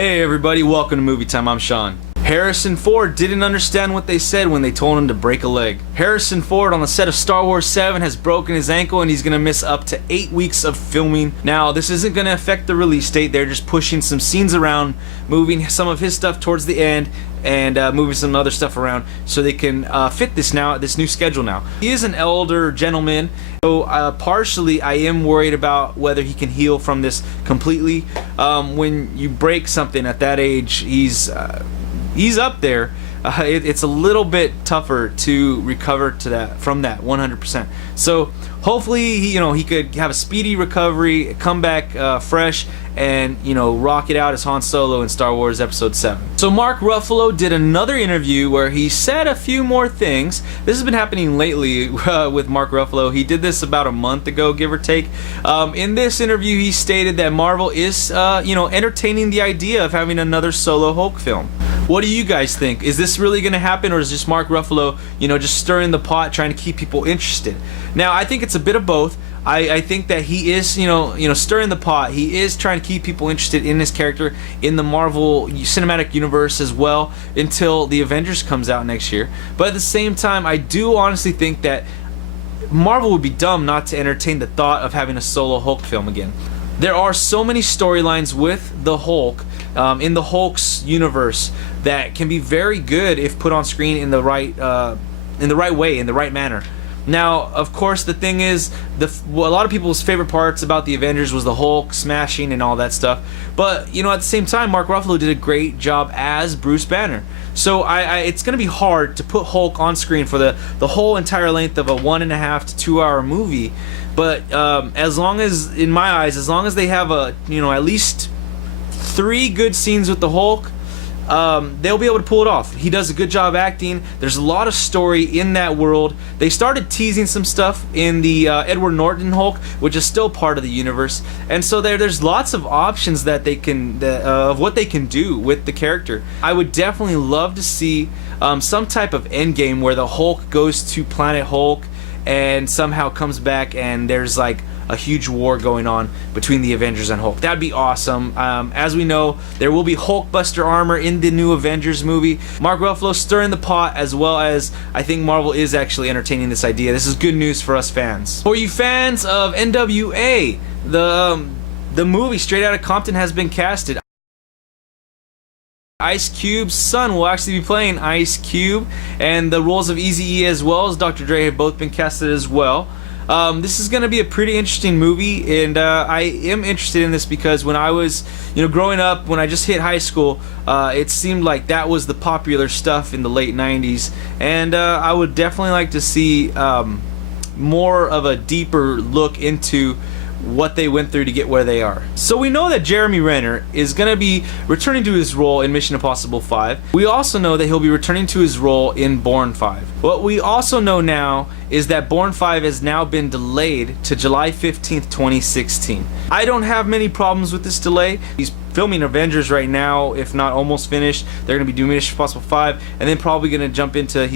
Hey everybody, welcome to Movie Time. I'm Sean. Harrison Ford didn't understand what they said when they told him to break a leg. Harrison Ford on the set of Star Wars 7 has broken his ankle and he's going to miss up to 8 weeks of filming. Now, this isn't going to affect the release date. They're just pushing some scenes around, moving some of his stuff towards the end, and moving some other stuff around so they can fit this new schedule now. He is an elder gentleman, so partially I am worried about whether he can heal from this completely. When you break something at that age, he's up there. It's a little bit tougher to recover from that 100%. So hopefully he could have a speedy recovery, come back fresh, and rock it out as Han Solo in Star Wars Episode 7. So Mark Ruffalo did another interview where he said a few more things. This has been happening lately with Mark Ruffalo. He did this about a month ago, give or take. In this interview, he stated that Marvel is entertaining the idea of having another solo Hulk film. What do you guys think? Is this really going to happen, or is just Mark Ruffalo, just stirring the pot, trying to keep people interested? Now, I think it's a bit of both. I think that he is, stirring the pot. He is trying to keep people interested in his character in the Marvel Cinematic Universe as well until the Avengers comes out next year. But at the same time, I do honestly think that Marvel would be dumb not to entertain the thought of having a solo Hulk film again. There are so many storylines with the Hulk, in the Hulk's universe, that can be very good if put on screen in the right way, in the right manner. Now, of course, the thing is, a lot of people's favorite parts about the Avengers was the Hulk smashing and all that stuff. But at the same time, Mark Ruffalo did a great job as Bruce Banner. So it's going to be hard to put Hulk on screen for the whole entire length of a 1.5 to 2 hour movie. But as long as, in my eyes, as long as they have at least 3 good scenes with the Hulk, they'll be able to pull it off. He does a good job acting. There's a lot of story in that world. They started teasing some stuff in the Edward Norton Hulk, which is still part of the universe, and so there's lots of options that they can of what they can do with the character. I would definitely love to see some type of endgame where the Hulk goes to Planet Hulk and somehow comes back, and there's like a huge war going on between the Avengers and Hulk. That'd be awesome. As we know, there will be Hulkbuster armor in the new Avengers movie. Mark Ruffalo stirring the pot, as well as I think Marvel is actually entertaining this idea. This is good news for us fans. For you fans of NWA, the movie Straight Outta Compton has been casted. Ice Cube's son will actually be playing Ice Cube, and the roles of Eazy-E as well as Dr. Dre have both been casted as well. This is going to be a pretty interesting movie, and I am interested in this because when I was, growing up, when I just hit high school, it seemed like that was the popular stuff in the late 90s, and I would definitely like to see more of a deeper look into what they went through to get where they are. So we know that Jeremy Renner is going to be returning to his role in Mission Impossible 5. We also know that he'll be returning to his role in Bourne 5. What we also know now is that Bourne 5 has now been delayed to July 15th, 2016. I don't have many problems with this delay. He's filming Avengers right now, if not almost finished. They're going to be doing Mission Impossible 5, and then probably going to jump into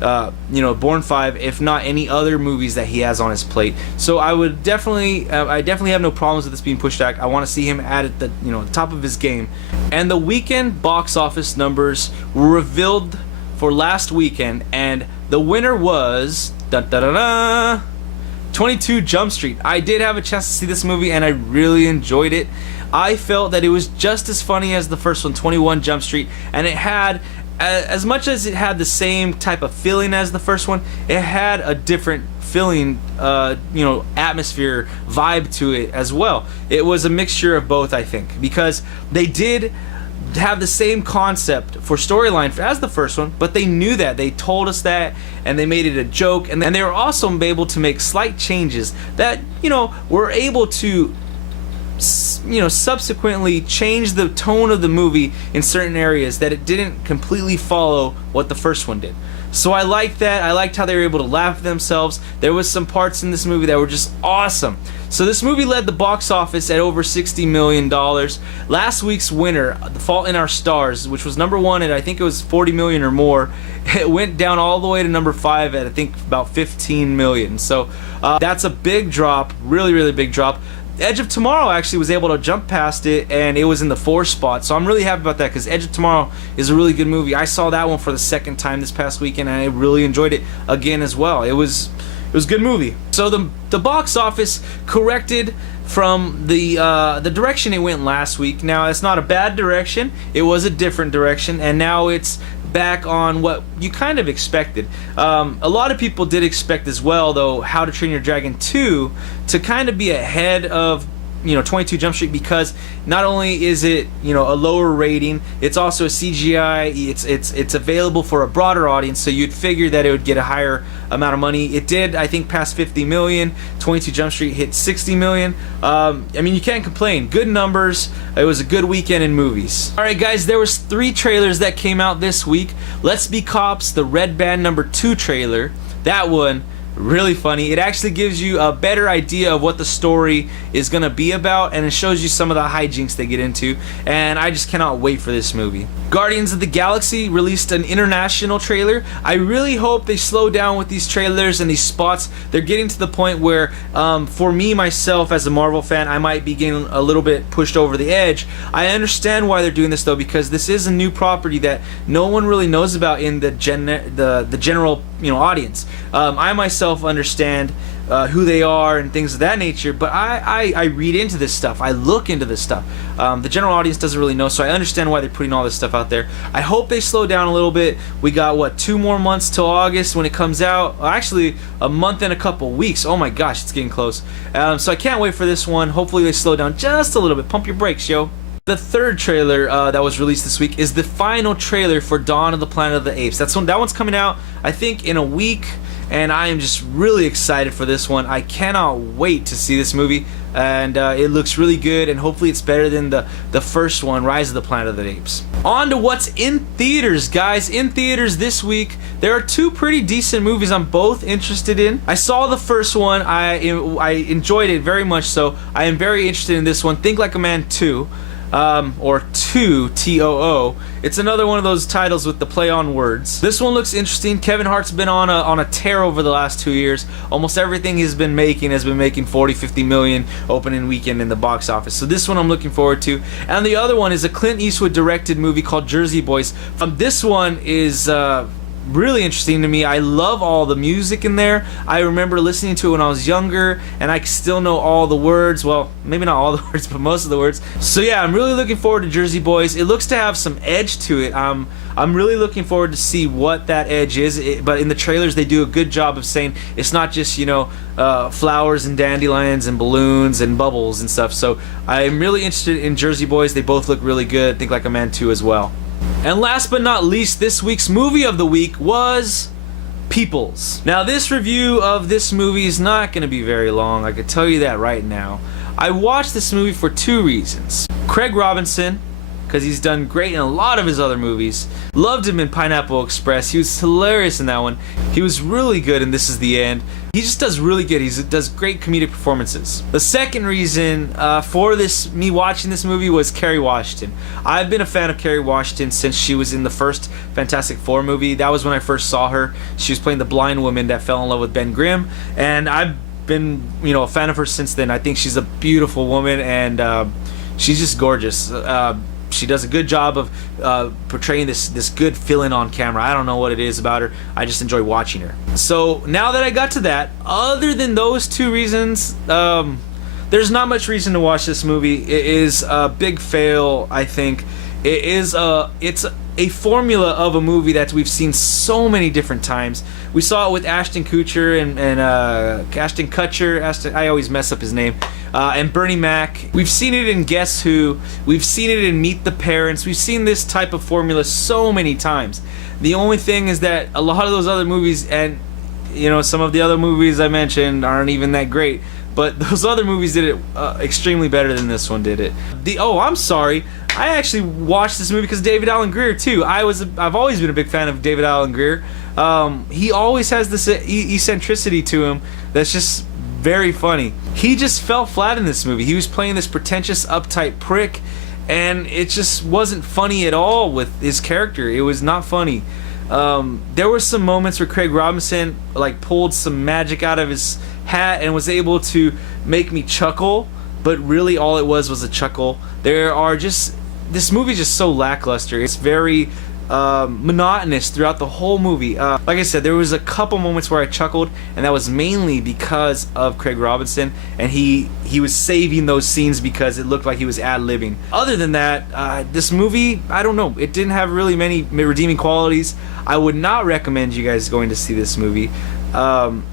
Bourne 5, if not any other movies that he has on his plate. So I would definitely, I definitely have no problems with this being pushed back. I want to see him at the top of his game. And the weekend box office numbers were revealed for last weekend, and the winner was 22 Jump Street. I did have a chance to see this movie, and I really enjoyed it. I felt that it was just as funny as the first one, 21 Jump Street, and it had, as much as it had the same type of feeling as the first one, it had a different feeling, atmosphere, vibe to it as well. It was a mixture of both, I think, because they did have the same concept for storyline as the first one, but they knew that. They told us that, and they made it a joke, and they were also able to make slight changes that, were able to subsequently change the tone of the movie in certain areas that it didn't completely follow what the first one did. So I liked that. I liked how they were able to laugh at themselves. There was some parts in this movie that were just awesome. So this movie led the box office at over $60 million. Last week's winner, The Fault in Our Stars, which was number 1 at I think it was 40 million or more, it went down all the way to number 5 at I think about 15 million. So that's a big drop, really big drop. Edge of Tomorrow actually was able to jump past it, and it was in the 4 spot. So I'm really happy about that, because Edge of Tomorrow is a really good movie. I saw that one for the second time this past weekend, and I really enjoyed it again as well. It was a good movie. So the box office corrected from the direction it went last week. Now, it's not a bad direction. It was a different direction, and now it's back on what you kind of expected. A lot of people did expect as well, though, How to Train Your Dragon 2 to kind of be ahead of 22 Jump Street, because not only is it a lower rating, it's also a CGI. It's available for a broader audience, so you'd figure that it would get a higher amount of money. It did, I think, pass 50 million. 22 Jump Street hit 60 million. I mean, you can't complain. Good numbers. It was a good weekend in movies. All right, guys, there was 3 trailers that came out this week. Let's Be Cops, the Red Band #2 trailer. That one, really funny. It actually gives you a better idea of what the story is going to be about, and it shows you some of the hijinks they get into, and I just cannot wait for this movie. Guardians of the Galaxy released an international trailer. I really hope they slow down with these trailers and these spots. They're getting to the point where, for me, myself, as a Marvel fan, I might be getting a little bit pushed over the edge. I understand why they're doing this, though, because this is a new property that no one really knows about in the general audience. I myself understand who they are and things of that nature, but I read into this stuff. I look into this stuff. The general audience doesn't really know, so I understand why they're putting all this stuff out there. I hope they slow down a little bit. We got, what, 2 more months till August when it comes out? Actually, a month and a couple weeks. Oh my gosh, it's getting close. So I can't wait for this one. Hopefully they slow down just a little bit. Pump your brakes, yo. The third trailer that was released this week is the final trailer for Dawn of the Planet of the Apes. That one's coming out, I think, in a week, and I am just really excited for this one. I cannot wait to see this movie, and it looks really good, and hopefully it's better than the first one, Rise of the Planet of the Apes. On to what's in theaters, guys. In theaters this week, there are 2 pretty decent movies I'm both interested in. I saw the first one. I enjoyed it very much so. I am very interested in this one, Think Like a Man 2. Or 2, T-O-O. It's another one of those titles with the play on words. This one looks interesting. Kevin Hart's been on a tear over the last 2 years. Almost everything he's been making has been making 40-50 million opening weekend in the box office. So this one I'm looking forward to. And the other one is a Clint Eastwood directed movie called Jersey Boys. This one is really interesting to me. I love all the music in there. I remember listening to it when I was younger, and I still know all the words. Well, maybe not all the words, but most of the words. So yeah, I'm really looking forward to Jersey Boys. It looks to have some edge to it. I'm really looking forward to see what that edge is. But in the trailers, they do a good job of saying it's not just flowers and dandelions and balloons and bubbles and stuff. So I'm really interested in Jersey Boys. They both look really good. Think Like a Man 2 as well. And last but not least, this week's movie of the week was Peeples. Now, this review of this movie is not going to be very long. I can tell you that right now. I watched this movie for 2 reasons. Craig Robinson, because he's done great in a lot of his other movies. Loved him in Pineapple Express. He was hilarious in that one. He was really good in This Is the End. He just does really good. He does great comedic performances. The second reason for me watching this movie was Kerry Washington. I've been a fan of Kerry Washington since she was in the first Fantastic Four movie. That was when I first saw her. She was playing the blind woman that fell in love with Ben Grimm, and I've been a fan of her since then. I think she's a beautiful woman, and she's just gorgeous. She does a good job of portraying this good feeling on camera. I don't know what it is about her. I just enjoy watching her. So now that I got to that, other than those 2 reasons, there's not much reason to watch this movie. It is a big fail, I think. It's a formula of a movie that we've seen so many different times. We saw it with Ashton Kutcher and Ashton Kutcher. I always mess up his name. And Bernie Mac. We've seen it in Guess Who. We've seen it in Meet the Parents. We've seen this type of formula so many times. The only thing is that a lot of those other movies, and some of the other movies I mentioned aren't even that great, but those other movies did it extremely better than this one did it. I'm sorry. I actually watched this movie because of David Alan Grier too. I've always been a big fan of David Alan Grier. He always has this eccentricity to him that's just very funny. He just fell flat in this movie. He was playing this pretentious, uptight prick, and it just wasn't funny at all with his character. It was not funny. There were some moments where Craig Robinson pulled some magic out of his hat and was able to make me chuckle, but really all it was a chuckle. This movie is just so lackluster. It's very monotonous throughout the whole movie. Like I said, there was a couple moments where I chuckled, and that was mainly because of Craig Robinson, and he was saving those scenes because it looked like he was ad-libbing. Other than that, this movie, I don't know, it didn't have really many redeeming qualities. I would not recommend you guys going to see this movie.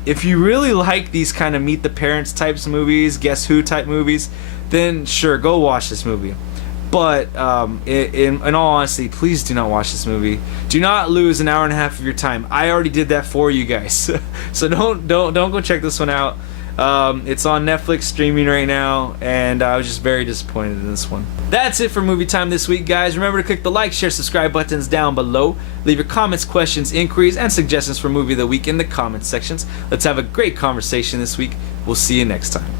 If you really like these kind of Meet the Parents types of movies, Guess Who type movies, then sure, go watch this movie. But in all honesty, please do not watch this movie. Do not lose an hour and a half of your time. I already did that for you guys. So don't go check this one out. It's on Netflix streaming right now, and I was just very disappointed in this one. That's it for Movie Time this week, guys. Remember to click the like, share, subscribe buttons down below. Leave your comments, questions, inquiries, and suggestions for Movie of the Week in the comments sections. Let's have a great conversation this week. We'll see you next time.